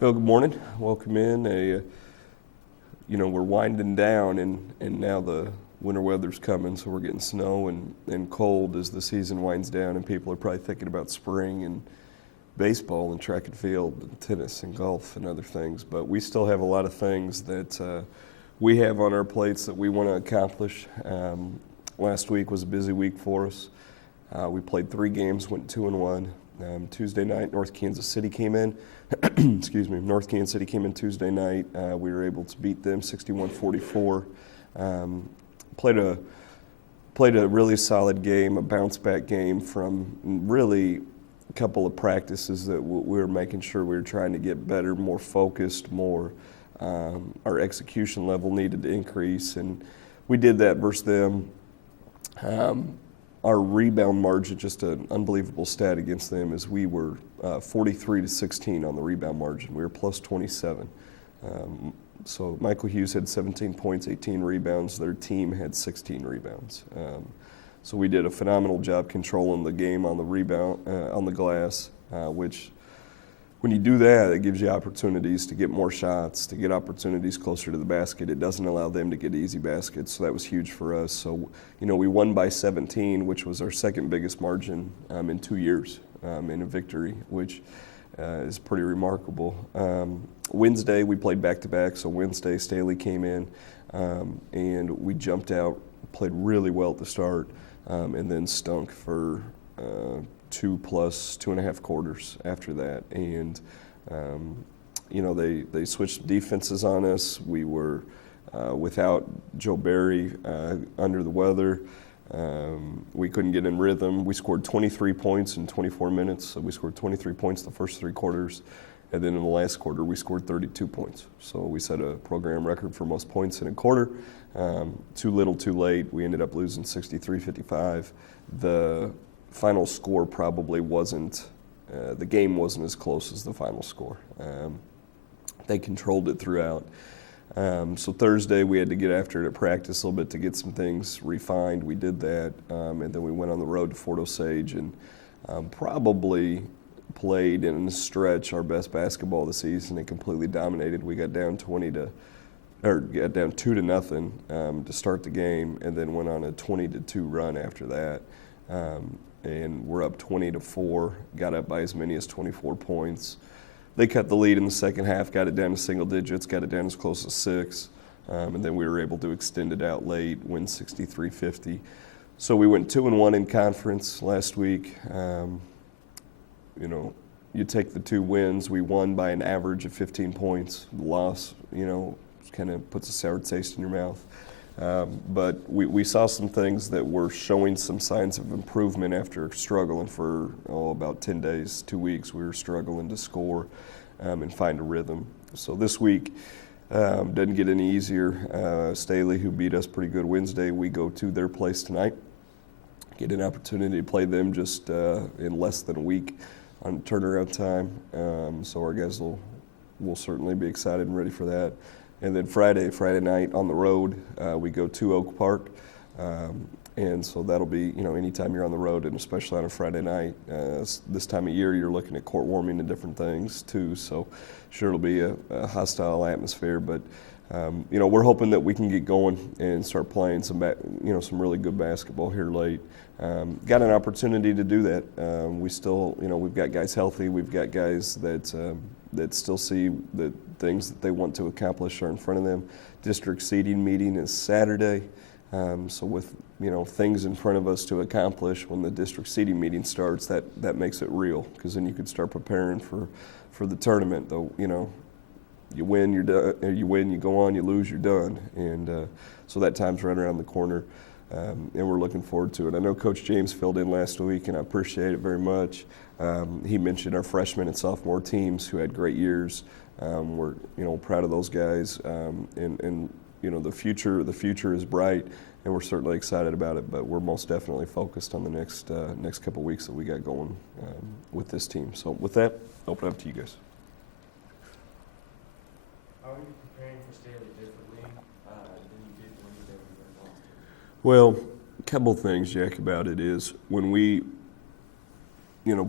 Well, good morning. Welcome in. We're winding down, and now the winter weather's coming, so we're getting snow and cold as the season winds down, and people are probably thinking about spring and baseball and track and field and tennis and golf and other things. But we still have a lot of things that we have on our plates that we want to accomplish. Last week was a busy week for us. We played 3 games, went 2-1. Tuesday night, North Kansas City came in. Excuse me. North Kansas City came in Tuesday night. We were able to beat them 61-44. Played a really solid game, a bounce-back game from really a couple of practices that we were making sure we were trying to get better, more focused, more our execution level needed to increase, and we did that versus them. Our rebound margin, just an unbelievable stat against them, is we were 43-16 on the rebound margin. We were plus 27. So Michael Hughes had 17 points, 18 rebounds. Their team had 16 rebounds. So we did a phenomenal job controlling the game on the rebound, on the glass, which when you do that, it gives you opportunities to get more shots, to get opportunities closer to the basket. It doesn't allow them to get easy baskets, so that was huge for us. So, we won by 17, which was our second biggest margin in 2 years in a victory, which is pretty remarkable. Wednesday, we played back-to-back, so Wednesday, Staley came in, and we jumped out, played really well at the start, and then stunk for 2.5 quarters after that, and they switched defenses on us. We were without Joe Barry, under the weather. We couldn't get in rhythm. We scored 23 points in 24 minutes. So we scored 23 points the first 3 quarters, and then in the last quarter we scored 32 points. So we set a program record for most points in a quarter. Too little, too late. We ended up losing 63-55. The final score probably wasn't, the game wasn't as close as the final score. They controlled it throughout. So Thursday we had to get after it at practice a little bit to get some things refined. We did that, and then we went on the road to Fort Osage and probably played in a stretch our best basketball of the season and completely dominated. We got down 2-0 to start the game, and then went on a 20-2 run after that. And we're up 20-4, got up by as many as 24 points. They cut the lead in the second half, got it down to single digits, got it down as close as 6, and then we were able to extend it out late, win 63-50. So we went 2-1 in conference last week. You take the 2 wins, we won by an average of 15 points. The loss, kind of puts a sour taste in your mouth. But we saw some things that were showing some signs of improvement after struggling for about 10 days, 2 weeks. We were struggling to score and find a rhythm. So this week doesn't get any easier. Staley, who beat us pretty good Wednesday, we go to their place tonight. Get an opportunity to play them just in less than a week on turnaround time. So our guys will certainly be excited and ready for that. And then Friday night on the road, we go to Oak Park. And so that'll be, anytime you're on the road, and especially on a Friday night, this time of year, you're looking at court warming and different things too. So sure, it'll be a hostile atmosphere, but we're hoping that we can get going and start playing some really good basketball here late. Got an opportunity to do that. We still, we've got guys healthy. We've got guys that still see the things that they want to accomplish are in front of them. District seating meeting is Saturday. So with, things in front of us to accomplish when the district seating meeting starts, that makes it real, because then you could start preparing for the tournament. Though, you win, you're done. You win, you go on. You lose, you're done. And so that time's right around the corner, and we're looking forward to it. I know Coach James filled in last week, and I appreciate it very much. He mentioned our freshman and sophomore teams who had great years. We're proud of those guys, and the future is bright, and we're certainly excited about it. But we're most definitely focused on the next couple of weeks that we got going with this team. So with that, open it up to you guys. How are you preparing for Staley differently than you did when you were last year? Well, a couple things, Jack, about it is when we,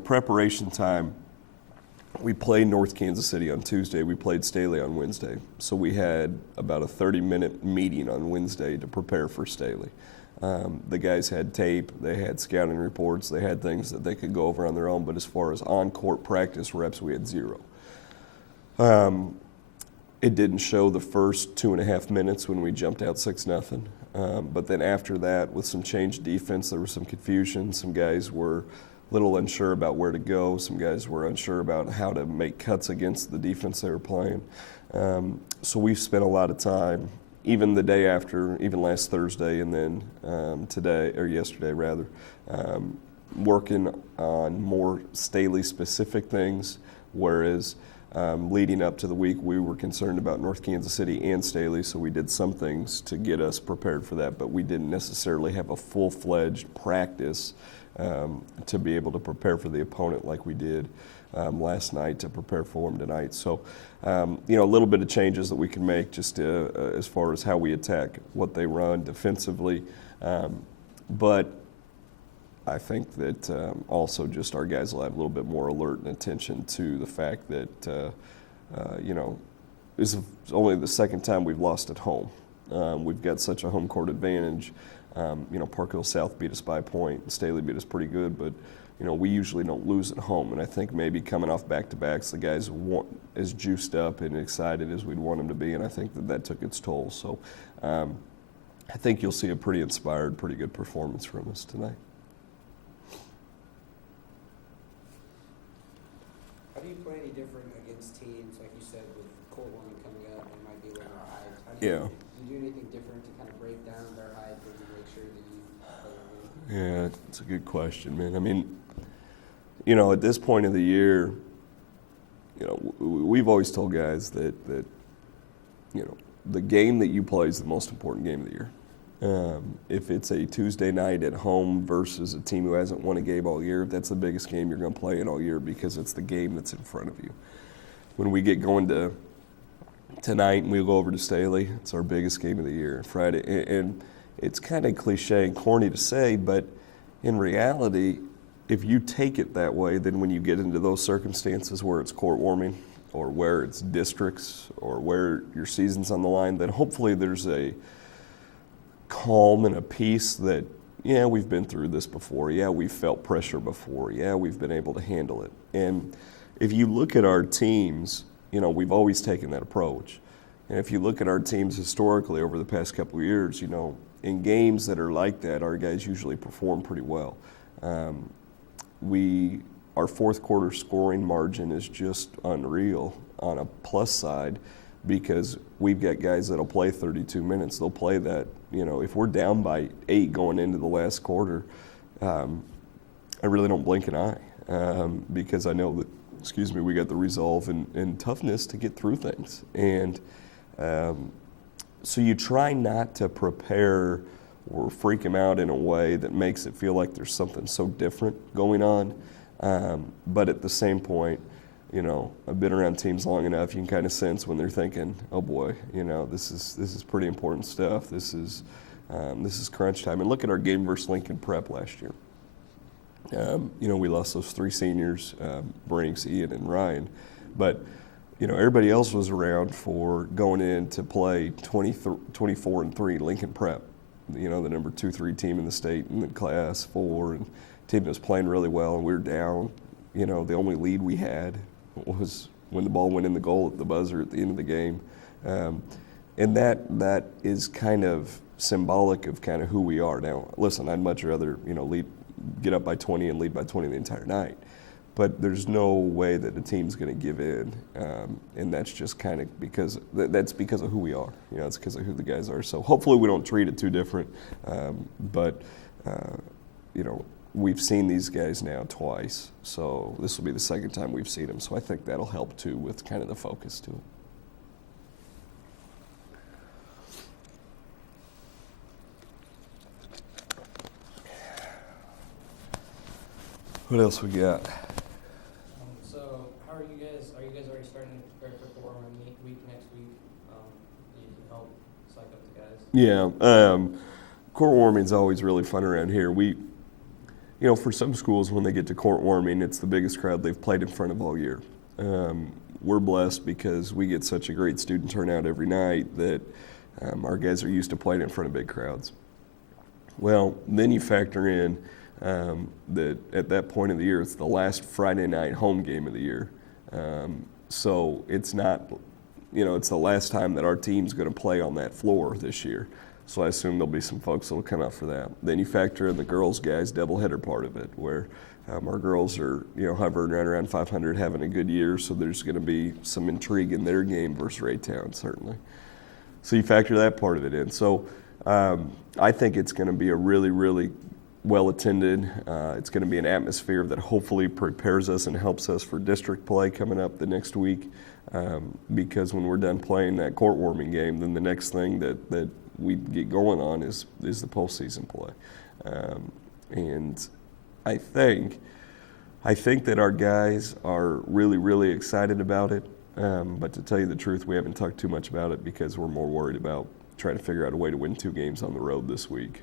preparation time we played North Kansas City on Tuesday. We played Staley on Wednesday. So we had about a 30-minute meeting on Wednesday to prepare for Staley. The guys had tape, they had scouting reports, they had things that they could go over on their own, but as far as on-court practice reps, we had 0. It didn't show the first 2.5 minutes when we jumped out 6-0. But then after that, with some changed defense, there was some confusion. Some guys were a little unsure about where to go. Some guys were unsure about how to make cuts against the defense they were playing. So we've spent a lot of time, even the day after, even last Thursday, and then today, or yesterday rather, working on more Staley-specific things, whereas leading up to the week, we were concerned about North Kansas City and Staley, so we did some things to get us prepared for that, but we didn't necessarily have a full-fledged practice to be able to prepare for the opponent like we did last night to prepare for them tonight. So, a little bit of changes that we can make just as far as how we attack, what they run defensively, but I think that also just our guys will have a little bit more alert and attention to the fact that, this is only the second time we've lost at home. We've got such a home court advantage. Park Hill South beat us by a point. Staley beat us pretty good, but, we usually don't lose at home. And I think maybe coming off back-to-backs, the guys weren't as juiced up and excited as we'd want them to be, and I think that took its toll. So I think you'll see a pretty inspired, pretty good performance from us tonight. How do you play any different against teams, like you said, with court warming coming up, they might be a little more hyped? How do you do anything different to kind of break down their hype and make sure that you play them? Yeah, it's a good question, man. I mean, at this point of the year, we've always told guys that the game that you play is the most important game of the year. If it's a Tuesday night at home versus a team who hasn't won a game all year, that's the biggest game you're going to play in all year because it's the game that's in front of you. When we get going to tonight and we'll go over to Staley, it's our biggest game of the year, Friday. And it's kind of cliche and corny to say, but in reality, if you take it that way, then when you get into those circumstances where it's court warming or where it's districts or where your season's on the line, then hopefully there's a calm and a peace that, yeah, we've been through this before. Yeah, we've felt pressure before. Yeah, we've been able to handle it. And if you look at our teams, we've always taken that approach. And if you look at our teams historically over the past couple of years, in games that are like that, our guys usually perform pretty well. Our fourth quarter scoring margin is just unreal on a plus side because we've got guys that'll play 32 minutes. They'll play that. If we're down by 8 going into the last quarter, I really don't blink an eye because I know that, we got the resolve and toughness to get through things. And so you try not to prepare or freak them out in a way that makes it feel like there's something so different going on. But at the same point, I've been around teams long enough, you can kind of sense when they're thinking, oh boy, this is pretty important stuff. This is crunch time. And look at our game versus Lincoln Prep last year. We lost those 3 seniors, Brinks, Ian, and Ryan. But, everybody else was around for going in to play 24-3 Lincoln Prep. The number 2-3 team in the state in the class 4, and team that was playing really well, and we were down. The only lead we had was when the ball went in the goal at the buzzer at the end of the game. And that is kind of symbolic of kind of who we are now. Listen, I'd much rather, get up by 20 and lead by 20 the entire night. But there's no way that the team's going to give in, and that's just kind of because that's because of who we are. It's because of who the guys are. So hopefully we don't treat it too different. But we've seen these guys now twice, so this will be the second time we've seen them. So I think that'll help too with kind of the focus to it. What else we got? So how are you guys? Are you guys already starting to prepare for court warming week next week? You can help psych up the guys. Yeah, court warming is always really fun around here. For some schools when they get to court warming, it's the biggest crowd they've played in front of all year. we're blessed because we get such a great student turnout every night that our guys are used to playing in front of big crowds. Well, then you factor in that at that point of the year, it's the last Friday night home game of the year. So it's not, it's the last time that our team's going to play on that floor this year. So I assume there'll be some folks that will come out for that. Then you factor in the girls' guys doubleheader part of it, where our girls are, hovering right around 500, having a good year. So there's going to be some intrigue in their game versus Raytown, certainly. So you factor that part of it in. So I think it's going to be a really, really well attended. It's going to be an atmosphere that hopefully prepares us and helps us for district play coming up the next week. Because when we're done playing that court warming game, then the next thing that we get going on is the postseason play. And I think that our guys are really, really excited about it. But to tell you the truth, we haven't talked too much about it because we're more worried about trying to figure out a way to win 2 games on the road this week.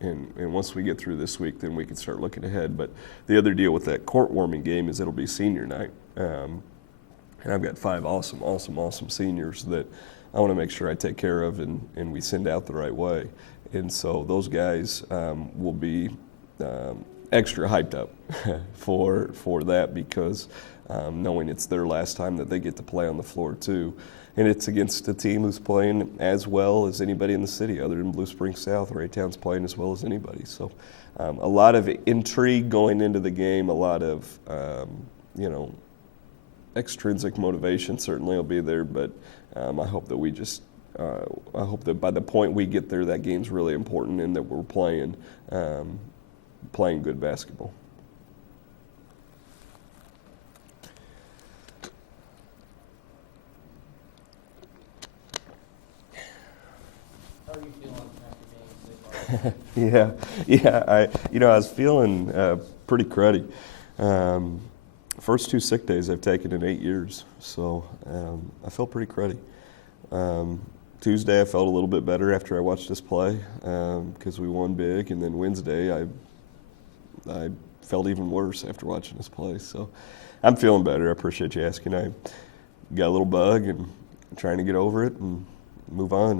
And once we get through this week, then we can start looking ahead. But the other deal with that court warming game is it'll be senior night. And I've got 5 awesome seniors that I want to make sure I take care of and we send out the right way. And so those guys will be extra hyped up for that because knowing it's their last time that they get to play on the floor too. And it's against a team who's playing as well as anybody in the city other than Blue Springs South. Raytown's playing as well as anybody. So a lot of intrigue going into the game, a lot of, extrinsic motivation certainly will be there, but I hope that I hope that by the point we get there, that game's really important and that we're playing good basketball. How are you feeling after being so far? I was feeling pretty cruddy. First 2 sick days I've taken in 8 years, so I felt pretty cruddy. Tuesday I felt a little bit better after I watched us play because we won big, and then Wednesday I felt even worse after watching us play. So I'm feeling better. I appreciate you asking. I got a little bug and I'm trying to get over it and move on.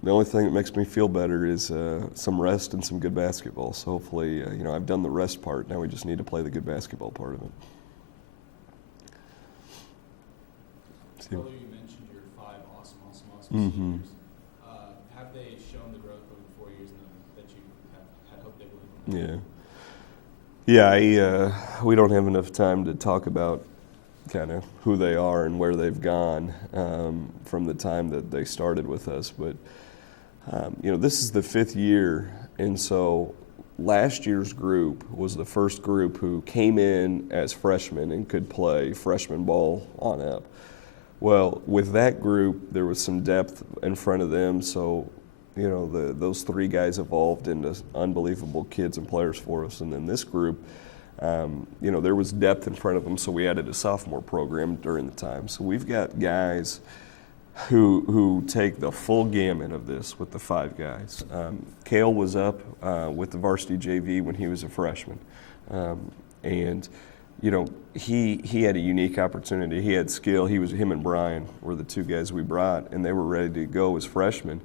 The only thing that makes me feel better is some rest and some good basketball. So hopefully, I've done the rest part. Now we just need to play the good basketball part of it. Earlier you mentioned your 5 awesome Mm-hmm. seniors. Have they shown the growth over the 4 years that you had hoped they would? Yeah. We don't have enough time to talk about kind of who they are and where they've gone from the time that they started with us. But, this is the 5th year, and so last year's group was the first group who came in as freshmen and could play freshman ball on up. Well, with that group, there was some depth in front of them, so those 3 guys evolved into unbelievable kids and players for us. And then this group, there was depth in front of them, so we added a sophomore program during the time. So we've got guys who take the full gamut of this with the 5 guys. Cale was up with the Varsity JV when he was a freshman. And he had a unique opportunity. He had skill. Him and Brian were the 2 guys we brought, and they were ready to go as freshmen.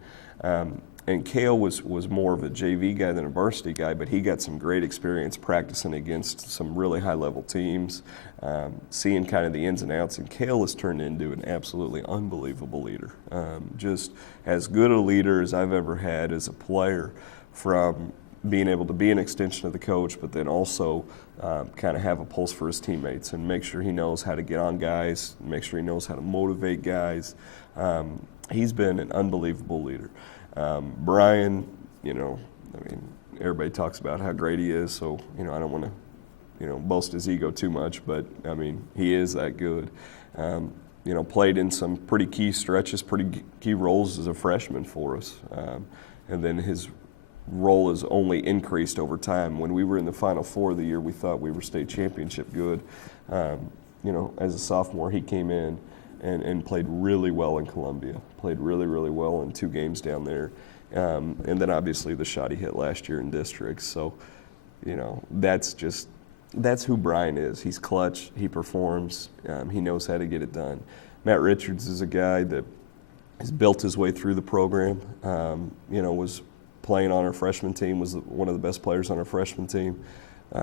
And Cale was more of a JV guy than a varsity guy, but he got some great experience practicing against some really high-level teams, seeing kind of the ins and outs. And Cale has turned into an absolutely unbelievable leader. Just as good a leader as I've ever had as a player, from being able to be an extension of the coach, but then also kind of have a pulse for his teammates and make sure he knows how to get on guys, make sure he knows how to motivate guys. He's been an unbelievable leader. Brian, everybody talks about how great he is, so, I don't want to, boast his ego too much, but, he is that good. Played in some pretty key stretches, pretty key roles as a freshman for us. And then his role has only increased over time. When we were in the Final Four the year we thought we were state championship good, as a sophomore, he came in and played really well in Columbia, played really, really well in 2 games down there. And then obviously the shot he hit last year in districts. So, that's just that's who Brian is. He's clutch. He performs. He knows how to get it done. Matt Richards is a guy that has built his way through the program. Was playing on our freshman team, was one of the best players on our freshman team.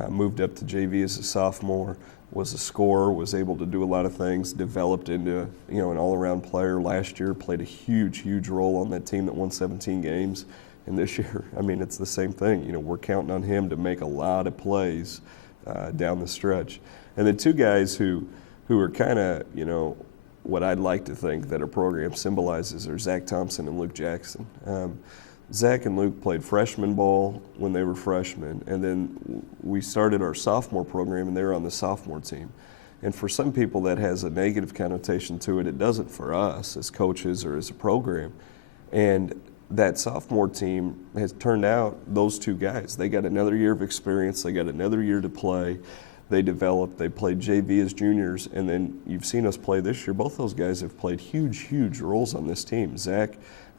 Moved up to JV as a sophomore, was a scorer, was able to do a lot of things, developed into an all-around player last year, played a huge role on that team that won 17 games. And this year, it's the same thing. We're counting on him to make a lot of plays down the stretch. And then two guys who are kind of, what I'd like to think that our program symbolizes are Zach Thompson and Luke Jackson. Zach and Luke played freshman ball when they were freshmen, and then we started our sophomore program, and they were on the sophomore team. And for some people, that has a negative connotation to it. It doesn't for us as coaches or as a program. And that sophomore team has turned out those two guys. They got another year of experience. They got another year to play. They developed. They played JV as juniors, and then you've seen us play this year. Both those guys have played huge roles on this team. Zach,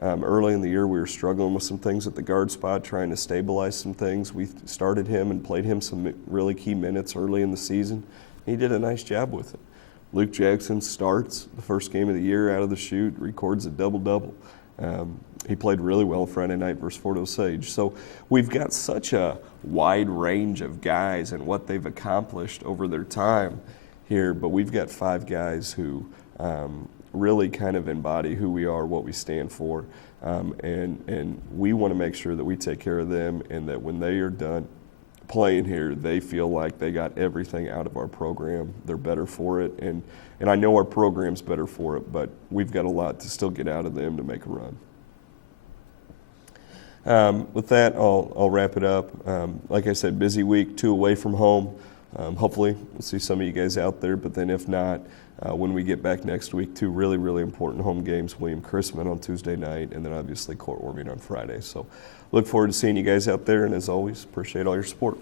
early in the year, we were struggling with some things at the guard spot, trying to stabilize some things. We started him and played him some really key minutes early in the season. He did a nice job with it. Luke Jackson starts the first game of the year out of the chute, records a double-double. He played really well Friday night versus Fort Osage. So we've got such a wide range of guys and what they've accomplished over their time here, but we've got 5 guys who really kind of embody who we are, what we stand for, and we want to make sure that we take care of them and that when they are done playing here, they feel like they got everything out of our program. They're better for it, and I know our program's better for it, but we've got a lot to still get out of them to make a run. With that, I'll wrap it up. Like I said, busy week, 2 away from home. Hopefully, we'll see some of you guys out there, but then if not, when we get back next week, 2 really important home games, William Chrisman on Tuesday night, and then obviously Court Warming on Friday. So look forward to seeing you guys out there, and as always, appreciate all your support.